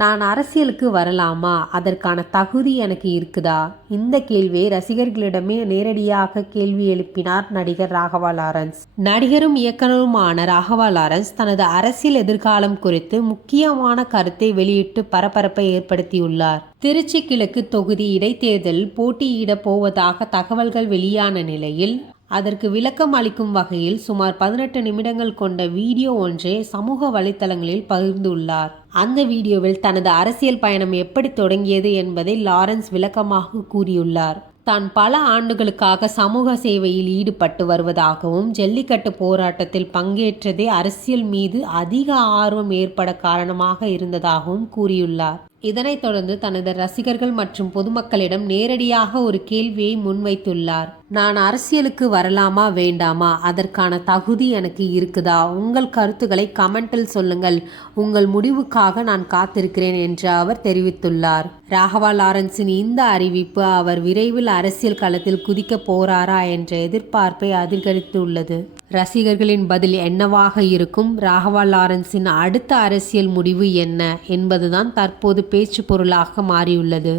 நான் அரசியலுக்கு வரலாமா? அதற்கான தகுதி எனக்கு இருக்குதா? இந்த கேள்வியை ரசிகர்களிடமே நேரடியாக கேள்வி எழுப்பினார் நடிகர் ராகவா லாரன்ஸ். நடிகரும் இயக்குனருமான ராகவா லாரன்ஸ் தனது அரசியல் எதிர்காலம் குறித்து முக்கியமான கருத்தை வெளியிட்டு பரபரப்பை ஏற்படுத்தியுள்ளார். திருச்சி கிழக்கு தொகுதி இடைத்தேர்தலில் போட்டியிடப் போவதாக தகவல்கள் வெளியான நிலையில் அதற்கு விளக்கம் அளிக்கும் வகையில் சுமார் 18 நிமிடங்கள் கொண்ட வீடியோ ஒன்றை சமூக வலைத்தளங்களில் பகிர்ந்துள்ளார். அந்த வீடியோவில் தனது அரசியல் பயணம் எப்படி தொடங்கியது என்பதை லாரன்ஸ் விளக்கமாக கூறியுள்ளார். தான் பல ஆண்டுகளுக்காக சமூக சேவையில் ஈடுபட்டு வருவதாகவும் ஜல்லிக்கட்டு போராட்டத்தில் பங்கேற்றதே அரசியல் மீது அதிக ஆர்வம் ஏற்பட காரணமாக இருந்ததாகவும் கூறியுள்ளார். இதனைத் தொடர்ந்து தனது ரசிகர்கள் மற்றும் பொதுமக்களிடம் நேரடியாக ஒரு கேள்வியை முன்வைத்துள்ளார். நான் அரசியலுக்கு வரலாமா வேண்டாமா? அதற்கான தகுதி எனக்கு இருக்குதா? உங்கள் கருத்துக்களை கமெண்டில் சொல்லுங்கள். உங்கள் முடிவுக்காக நான் காத்திருக்கிறேன் என்று அவர் தெரிவித்துள்ளார். ராகவா லாரன்ஸின் இந்த அறிவிப்பு அவர் விரைவில் அரசியல் களத்தில் குதிக்க போறாரா என்ற எதிர்பார்ப்பை அதிகரித்துள்ளது. ரசிகர்களின் பதில் என்னவாக இருக்கும்? ராகவா லாரன்ஸின் அடுத்த அரசியல் முடிவு என்ன என்பதுதான் தற்போது பேச்சு பொருளாக மாறியுள்ளது.